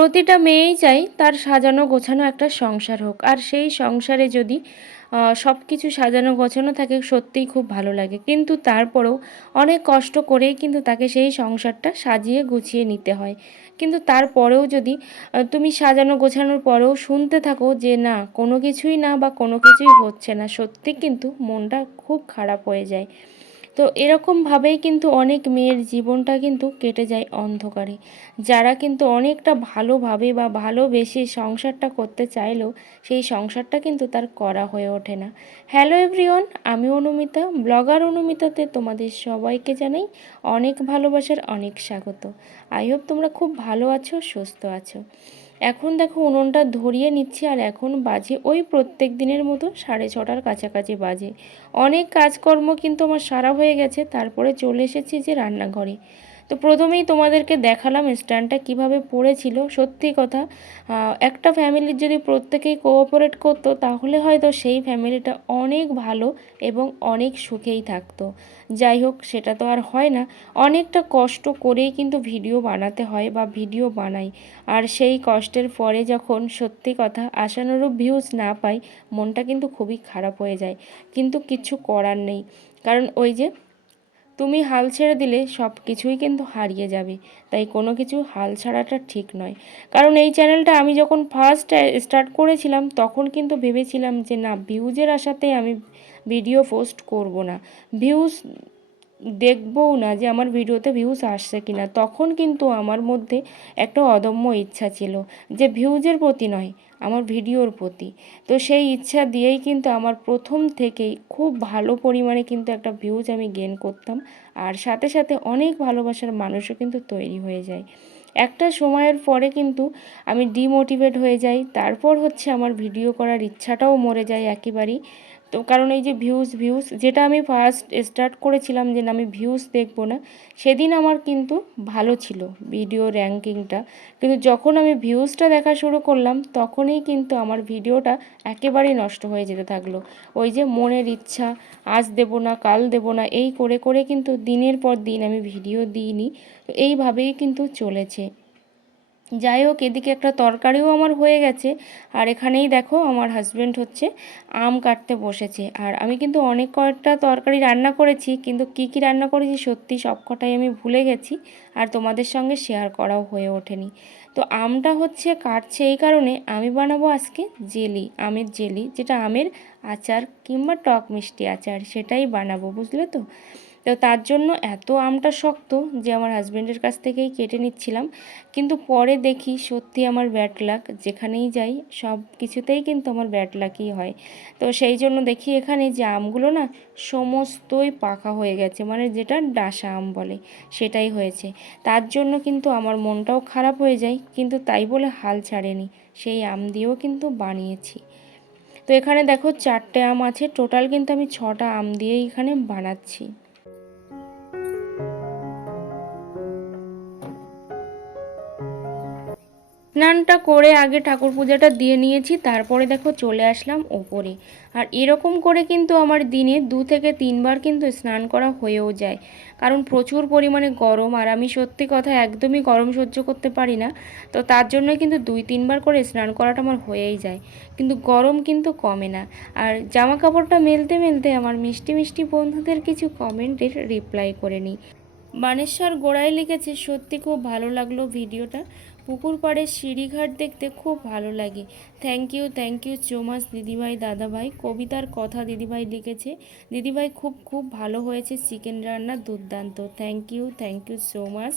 প্রতিটা মেয়েই চাই তার সাজানো গোছানো একটা সংসার হোক। আর সেই সংসারে যদি সব কিছু সাজানো গোছানো থাকে, সত্যিই খুব ভালো লাগে। কিন্তু তারপরেও অনেক কষ্ট করেই কিন্তু তাকে সেই সংসারটা সাজিয়ে গুছিয়ে নিতে হয়। কিন্তু তারপরেও যদি তুমি সাজানো গোছানোর পরেও শুনতে থাকো যে না, কোনো কিছুই না বা কোনো কিছুই হচ্ছে না, সত্যি কিন্তু মনটা খুব খারাপ হয়ে যায়। তো এরকমভাবেই কিন্তু অনেক মেয়ের জীবনটা কিন্তু কেটে যায় অন্ধকারে। যারা কিন্তু অনেকটা ভালোভাবে বা ভালোবেসে সংসারটা করতে চাইলেও সেই সংসারটা কিন্তু তার করা হয়ে ওঠে না। হ্যালো এভরিওয়ান আমি অনুমিতা, ব্লগার অনুমিতাতে তোমাদের সবাইকে জানাই অনেক ভালোবাসার অনেক স্বাগত। আই হোপ তোমরা খুব ভালো আছো, সুস্থ আছো। এখন দেখো উনুনটা ধরিয়ে নিচ্ছি আর এখন বাজে ওই প্রত্যেক দিনের মতো সাড়ে ছটার কাছাকাছি বাজে। অনেক কাজকর্ম কিন্তু আমার সারা হয়ে গেছে, তারপরে চলে এসেছি যে রান্নাঘরে। তো প্রথমেই তোমাদেরকে দেখালাম স্ট্যান্ডটা কীভাবে পড়েছিল। সত্যি কথা একটা ফ্যামিলির যদি প্রত্যেকেই কোঅপারেট করতো, তাহলে হয়তো সেই ফ্যামিলিটা অনেক ভালো এবং অনেক সুখেই থাকতো। যাই হোক, সেটা তো আর হয় না। অনেকটা কষ্ট করেই কিন্তু ভিডিও বানাতে হয় বা ভিডিও বানাই। আর সেই কষ্টের পরে যখন সত্যি কথা আশানুরূপ ভিউজ না পাই, মনটা কিন্তু খুবই খারাপ হয়ে যায়। কিন্তু কিছু করার নেই। কারণ ওই যে তুমি হাল ছেড়ে দিলে সব কিছুই কিন্তু হারিয়ে যাবে। তাই কোনো কিছু হাল ছাড়াটা ঠিক নয়। কারণ এই চ্যানেলটা আমি যখন ফার্স্ট স্টার্ট করেছিলাম, তখন কিন্তু ভেবেছিলাম যে না ভিউজের আশাতে আমি ভিডিও পোস্ট করব না। ভিউজ দেখবও না যে আমার ভিডিওতে ভিউজ আসছে কিনা। তখন কিন্তু আমার মধ্যে একটা অদম্য ইচ্ছা ছিল যে ভিউজের প্রতি নয়, আমার ভিডিওর প্রতি। তো সেই ইচ্ছা দিয়েই কিন্তু আমার প্রথম থেকেই খুব ভালো পরিমাণে কিন্তু একটা ভিউজ আমি গেন করতাম। আর সাথে সাথে অনেক ভালোবাসার মানুষও কিন্তু তৈরি হয়ে যায়। একটা সময়ের পরে কিন্তু আমি ডিমোটিভেট হয়ে যাই, তারপর হচ্ছে আমার ভিডিও করার ইচ্ছাটাও মরে যায় একেবারেই। তো কারণ এই যে ভিউজ ভিউজ যেটা আমি ফার্স্ট স্টার্ট করেছিলাম যে আমি ভিউজ দেখব না, সেদিন আমার কিন্তু ভালো ছিল ভিডিও র্যাঙ্কিংটা কিন্তু যখন আমি ভিউজটা দেখা শুরু করলাম, তখনই কিন্তু আমার ভিডিওটা একেবারেই নষ্ট হয়ে যেতে থাকল। ওই যে মনের ইচ্ছা, আজ দেবো না, কাল দেবো না, এই করে করে কিন্তু দিনের পর দিন আমি ভিডিও দিইনি। তো এইভাবেই কিন্তু চলেছে। যাই হোক, এদিকে একটা তরকারিও আমার হয়ে গেছে। আর এখানেই দেখো আমার হাজব্যান্ড হচ্ছে আম কাটতে বসেছে। আর আমি কিন্তু অনেক কয়েকটা তরকারি রান্না করেছি, কিন্তু কি কি রান্না করেছি সত্যি সবকটাই আমি ভুলে গেছি আর তোমাদের সঙ্গে শেয়ার করাও হয়ে ওঠেনি। তো আমটা হচ্ছে কাটছে এই কারণে আমি বানাবো আজকে জেলি, আমের জেলি, যেটা আমের আচার কিংবা টক মিষ্টি আচার, সেটাই বানাবো, বুঝলে তো? তো তার জন্য এত আমটা শক্ত যে আমার হাজব্যান্ডের কাছ থেকেই কেটে নিচ্ছিলাম। কিন্তু পরে দেখি সত্যি আমার ব্যাড লাক যেখানেই যাই সব কিছুতেই কিন্তু আমার ব্যাড লাকই হয়। তো সেই জন্য দেখি এখানে যে আমগুলো না সমস্তই পাকা হয়ে গেছে মানে যেটা ডাসা আম বলে সেটাই হয়েছে। তার জন্য কিন্তু আমার মনটাও খারাপ হয়ে যায়, কিন্তু তাই বলে হাল ছাড়েনি, সেই আম দিয়েও কিন্তু বানিয়েছি। তো এখানে দেখো চারটে আম আছে টোটাল কিন্তু আমি ছটা আম দিয়েই এখানে বানাচ্ছি। স্নানটা করে আগে ঠাকুর পূজাটা দিয়ে নিয়েছি, তারপরে দেখো চলে আসলাম ওপরে। আর এরকম করে কিন্তু আমার দিনে দু থেকে তিনবার কিন্তু স্নান করা হয়েও যায়। কারণ প্রচুর পরিমাণে গরম, আর আমি সত্যি কথা একদমই গরম সহ্য করতে পারি না, তো তার জন্য কিন্তু দুই তিনবার করে স্নান করাটা আমার হয়েই যায়। কিন্তু গরম কিন্তু কমে না। আর জামা কাপড়টা মেলতে মেলতে আমার মিষ্টি মিষ্টি বন্ধুদের কিছু কমেন্টের রিপ্লাই করে নিই। বানেশ্বর গোড়ায় লিখেছে, সত্যি খুব ভালো লাগল ভিডিওটা। পুকুর পাড়ে সিঁড়িঘাট দেখতে খুব ভালো লাগে। Thank you thank you so much দিদিভাই, দাদাভাই। কবিতার কথা দিদিভাই লিখেছে। দিদিভাই খুব খুব ভালো হয়েছে চিকেন রান্না দুর্দান্ত। Thank you thank you so much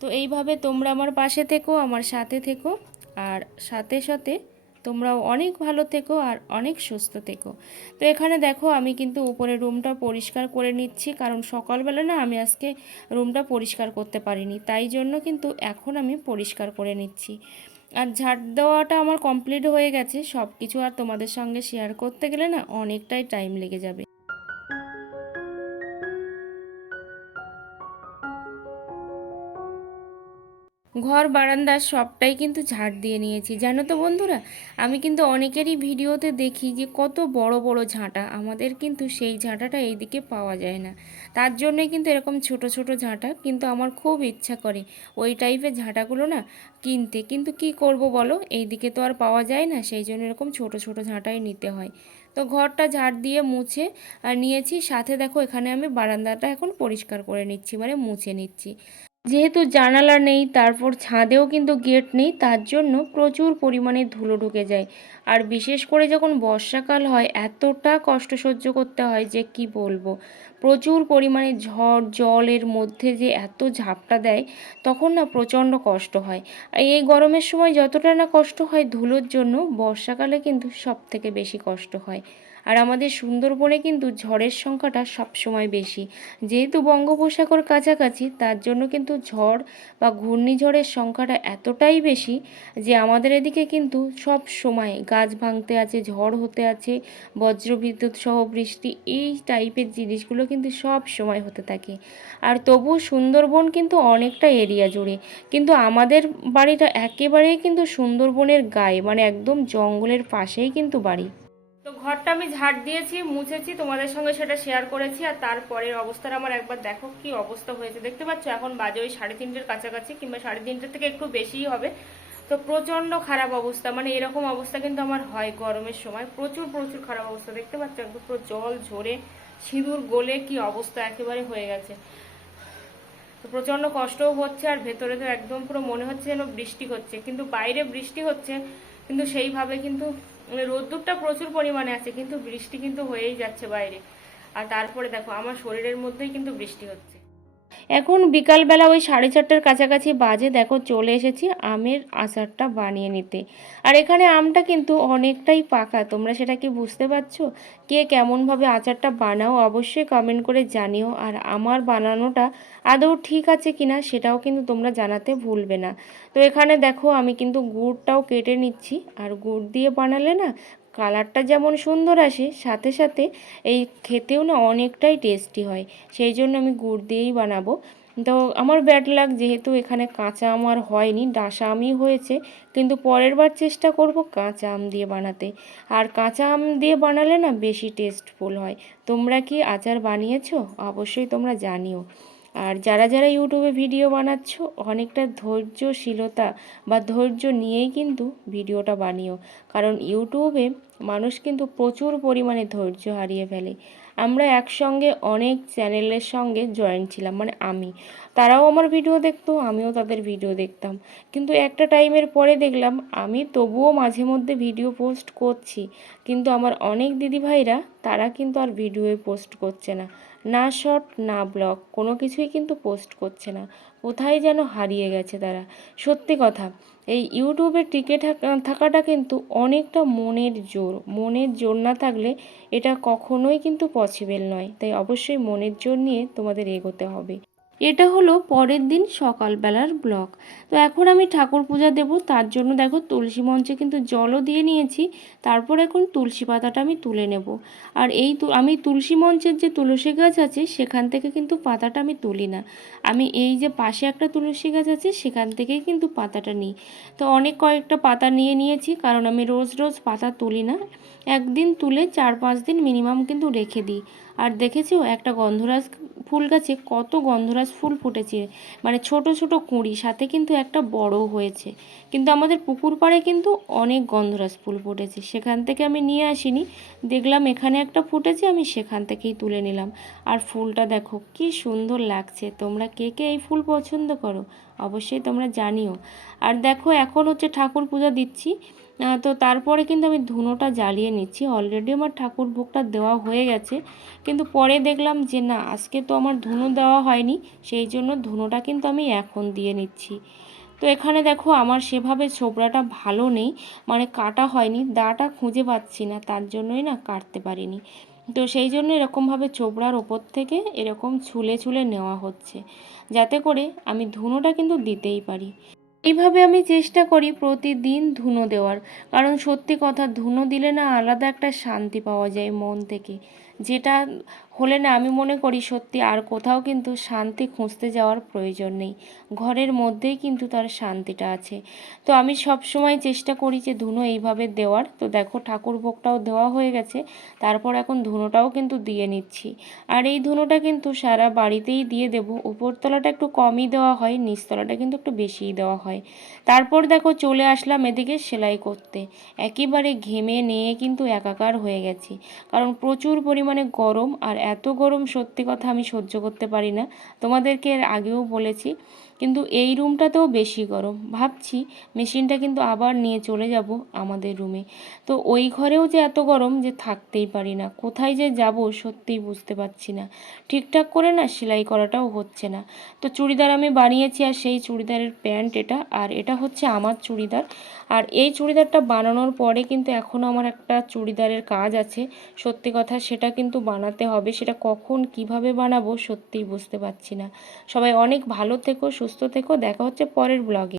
তো এইভাবে তোমরা আমার পাশে থেকো, আমার সাথে থেকো। আর সাথে সাথে তোমরাও অনেক ভালো থেকো আর অনেক সুস্থ থেকো। তো এখানে দেখো আমি কিন্তু উপরে রুমটা পরিষ্কার করে নিচ্ছি, কারণ সকালবেলা না আমি আজকে রুমটা পরিষ্কার করতে পারিনি, তাই জন্য কিন্তু এখন আমি পরিষ্কার করে নিচ্ছি। আর ঝাড় দেওয়াটা আমার কমপ্লিট হয়ে গেছে সব কিছু আর তোমাদের সঙ্গে শেয়ার করতে গেলে না অনেকটাই টাইম লেগে যাবে। ঘর বারান্দা সবটাই কিন্তু ঝাড় দিয়ে নিয়েছি। জানো তো বন্ধুরা, আমি কিন্তু অনেকেরই ভিডিওতে দেখি যে কত বড় বড় ঝাঁটা, আমাদের কিন্তু সেই ঝাঁটাটা এইদিকে পাওয়া যায় না। তার জন্যই কিন্তু এরকম ছোট ছোট ঝাঁটা কিন্তু আমার খুব ইচ্ছা করে। ওই টাইপের ঝাঁটাগুলো না কিনতে। কিন্তু কি করব বলো? এইদিকে তো আর পাওয়া যায় না, সেই জন্য এরকম ছোট ছোট ঝাঁটাই নিতে হয়। তো ঘরটা ঝাড় দিয়ে মুছে নিয়েছি। সাথে দেখো এখানে আমি বারান্দাটা এখন পরিষ্কার করে নিচ্ছি মানে মুছে নিচ্ছি। যেহেতু জানালা নেই, তারপর ছাদেও কিন্তু গেট নেই, তার জন্য প্রচুর পরিমাণে ধুলো ঢুকে যায়। আর বিশেষ করে যখন বর্ষাকাল হয়, এতটা কষ্ট সহ্য করতে হয় যে কি বলব? প্রচুর পরিমাণে ঝড়, জলের মধ্যে যে এত ঝাপটা দেয়, তখন না প্রচণ্ড কষ্ট হয়। এই গরমের সময় যতটা না কষ্ট হয় ধুলোর জন্য, বর্ষাকালে কিন্তু সব থেকে বেশি কষ্ট হয়। আর আমাদের সুন্দরবনে কিন্তু ঝড়ের সংখ্যাটা সবসময় বেশি। যেহেতু বঙ্গোপসাগর কাছাকাছি, তার জন্য কিন্তু ঝড় বা ঘূর্ণিঝড়ের সংখ্যাটা এতটাই বেশি যে আমাদের এদিকে কিন্তু সব সময় গাছ ভাঙতে আছে, ঝড় হতে আছে, বজ্রবিদ্যুৎ সহ বৃষ্টি, এই টাইপের জিনিসগুলো কিন্তু সব সময় হতে থাকে। আর তবু সুন্দরবন কিন্তু অনেকটা এরিয়া জুড়ে। কিন্তু আমাদের বাড়িটা একেবারেই কিন্তু সুন্দরবনের গায়ে মানে একদম জঙ্গলের পাশেই কিন্তু বাড়ি। ঘরটা আমি ঝাড় দিয়েছি, মুছেছি, তোমাদের সঙ্গে সেটা শেয়ার করেছি আর তারপরের অবস্থাটা আমার একবার দেখো কি অবস্থা হয়েছে। দেখতে পাচ্ছ, এখন বাজে ওই সাড়ে তিনটের কাছাকাছি কিংবা সাড়ে তিনটের থেকে একটু বেশিই হবে। তো প্রচণ্ড খারাপ অবস্থা মানে এরকম অবস্থা কিন্তু আমার হয় গরমের সময়। প্রচুর প্রচুর খারাপ অবস্থা, দেখতে পাচ্ছ? একদম পুরো জল ঝরে, সিঁদুর গলে কি অবস্থা একেবারে হয়ে গেছে। তো প্রচণ্ড কষ্টও হচ্ছে আর ভেতরে তো একদম পুরো মনে হচ্ছে যেন বৃষ্টি হচ্ছে। কিন্তু বাইরে বৃষ্টি হচ্ছে, কিন্তু সেইভাবে কিন্তু মানে রোদ্দুরটা প্রচুর পরিমাণে আছে, কিন্তু বৃষ্টি কিন্তু হয়েই যাচ্ছে বাইরে। আর তারপরে দেখো, আমার শরীরের মধ্যেই কিন্তু বৃষ্টি হচ্ছে। এখন বিকালবেলা ওই সাড়ে চারটার কাছাকাছি বাজে, দেখো চলে এসেছি আমের আচারটা বানিয়ে নিতে। আর এখানে আমটা কিন্তু অনেকটাই পাকা, তোমরা সেটা কি বুঝতে পারছ? কে কেমনভাবে আচারটা বানাও অবশ্যই কমেন্ট করে জানিও। আর আমার বানানোটা আদৌ ঠিক আছে কিনা সেটাও কিন্তু তোমরা জানাতে ভুলবে না। তো এখানে দেখো আমি কিন্তু গুড়টাও কেটে নিচ্ছি, আর গুড় দিয়ে বানালে না কালারটা যেমন সুন্দর আসে, সাথে সাথে এই খেতেও না অনেকটাই টেস্টি হয়। সেই জন্য আমি গুড় দিয়েই বানাবো। তো আমার ব্যাড লাগ যেহেতু এখানে কাঁচা আম আর হয়নি, ডাসা আমই হয়েছে, কিন্তু পরের বার চেষ্টা করব কাঁচা আম দিয়ে বানাতে। আর কাঁচা আম দিয়ে বানালে না বেশি টেস্টফুল হয়। তোমরা কি আচার বানিয়েছো? অবশ্যই তোমরা জানিও। আর যারা যারা ইউটিউবে ভিডিও বানাচ্ছ, অনেকটা ধৈর্যশীলতা বা ধৈর্য নিয়েই কিন্তু ভিডিওটা বানিও। কারণ ইউটিউবে মানুষ কিন্তু প্রচুর পরিমাণে ধৈর্য হারিয়ে ফেলে। আমরা একসঙ্গে অনেক চ্যানেলের সঙ্গে জয়েন ছিলাম মানে আমি। তারাও আমার ভিডিও দেখতো, আমিও তাদের ভিডিও দেখতাম। কিন্তু একটা টাইমের পরে দেখলাম, আমি তবুও মাঝে মধ্যে ভিডিও পোস্ট করছি। কিন্তু আমার অনেক দিদিভাইরা, তারা কিন্তু আর ভিডিও পোস্ট করছে না। না শর্ট, না ব্লগ কোনো কিছুই কিন্তু পোস্ট করছে না। কোথায় যেন হারিয়ে গেছে তারা। সত্যি কথা, এই ইউটিউবে টিকে থাকাটা কিন্তু অনেকটা মনের জোর। মনের জোর না থাকলে এটা কখনোই কিন্তু পসিবেল নয়। তাই অবশ্যই মনের জোর নিয়ে তোমাদের এগোতে হবে। এটা হলো পরের দিন সকালবেলার ব্লক তো এখন আমি ঠাকুর পূজা দেব, তার জন্য দেখো তুলসী মঞ্চে কিন্তু জলও দিয়ে নিয়েছি, তারপর এখন তুলসী পাতাটা আমি তুলে নেব। আর এই আমি তুলসী মঞ্চের যে তুলসী গাছ আছে, সেখান থেকে কিন্তু পাতাটা আমি তুলি না। আমি এই যে পাশে একটা তুলসী গাছ আছে, সেখান থেকেই কিন্তু পাতাটা নিই। তো অনেক কয়েকটা পাতা নিয়ে নিয়েছি, কারণ আমি রোজ রোজ পাতা তুলি না। একদিন তুলে চার পাঁচ দিন মিনিমাম কিন্তু রেখে দিই। আর দেখেছ একটা গন্ধরাজ ফুল গাছে কত গন্ধরাজ ফুল ফুটেছে? মানে ছোট ছোট কুঁড়ি, সাথে কিন্তু একটা বড় হয়েছে। কিন্তু আমাদের পুকুর পাড়ে কিন্তু অনেক গন্ধরাজ ফুল ফুটেছে। সেখান থেকে আমি নিয়ে আসিনি। দেখলাম এখানে একটা ফুটেছে, আমি সেখান থেকেই তুলে নিলাম। আর ফুলটা দেখো, কি সুন্দর লাগছে। তোমরা কে কে এই ফুল পছন্দ করো? অবশ্যই তোমরা জানিও। আর দেখো, এখন হচ্ছে ঠাকুর পূজা দিচ্ছি। তো তারপরে কিন্তু আমি ধুনোটা জ্বালিয়ে নিচ্ছি। অলরেডি আমার ঠাকুর ভোগটা দেওয়া হয়ে গেছে। কিন্তু পরে দেখলাম যে না, আজকে তো আমার ধুনো দেওয়া হয়নি। সেই জন্য ধুনোটা কিন্তু আমি এখন দিয়ে নিচ্ছি। তো এখানে দেখো, আমার সেভাবে ছোবড়াটা ভালো নেই। মানে কাটা হয়নি, দাটা খুঁজে পাচ্ছি না। তার জন্যই না কাটতে পারিনি। তো সেই জন্য এরকমভাবে চোপড়ার ওপর থেকে এরকম ছুলে ছুলে নেওয়া হচ্ছে। যাতে করে আমি ধুনোটা কিন্তু দিতেই পারি। এইভাবে আমি চেষ্টা করি প্রতিদিন ধুনো দেওয়ার। কারণ সত্যি কথা, ধুনো দিলে না আলাদা একটা শান্তি পাওয়া যায় মন থেকে। যেটা হলে না আমি মনে করি সত্যি আর কোথাও কিন্তু শান্তি খুঁজতে যাওয়ার প্রয়োজন নেই। ঘরের মধ্যেই কিন্তু তার শান্তিটা আছে। তো আমি সব সময় চেষ্টা করি যে ধুনো এইভাবে দেওয়ার। তো দেখো ঠাকুর ভোগটাও দেওয়া হয়ে গেছে। তারপর এখন ধুনোটাও কিন্তু দিয়ে নিচ্ছি। আর এই ধুনোটা কিন্তু সারা বাড়িতেই দিয়ে দেব। উপরতলাটা একটু কমই দেওয়া হয়, নিচতলাটা কিন্তু একটু বেশিই দেওয়া হয়। তারপর দেখো চলে আসলাম এদিকে সেলাই করতে। একেবারে ঘেমে নিয়ে কিন্তু একাকার হয়ে গেছি। কারণ প্রচুর পরিমাণে গরম আর এত গরম সত্যি কথা আমি সহ্য করতে পারি না। তোমাদেরকে এর আগেও বলেছি কিন্তু এই রুমটাতেও বেশি গরম। ভাবছি মেশিনটা কিন্তু আবার নিয়ে চলে যাব আমাদের রুমে। তো ওই ঘরেও যে এত গরম যে থাকতেই পারি না। কোথায় যে যাব সত্যিই বুঝতে পারছি না। ঠিকঠাক করে না সেলাই করাটাও হচ্ছে না। তো চুড়িদার আমি বানিয়েছি আর সেই চুড়িদারের প্যান্ট এটা। আর এটা হচ্ছে আমার চুড়িদার। আর এই চুড়িদারটা বানানোর পরে কিন্তু এখনও আমার একটা চুড়িদারের কাজ আছে। সত্যি কথা সেটা কিন্তু বানাতে হবে। সেটা কখন কীভাবে বানাবো সত্যিই বুঝতে পারছি না। সবাই অনেক ভালো থেকো সুস্থ থেকো। দেখা হচ্ছে পরের ব্লগে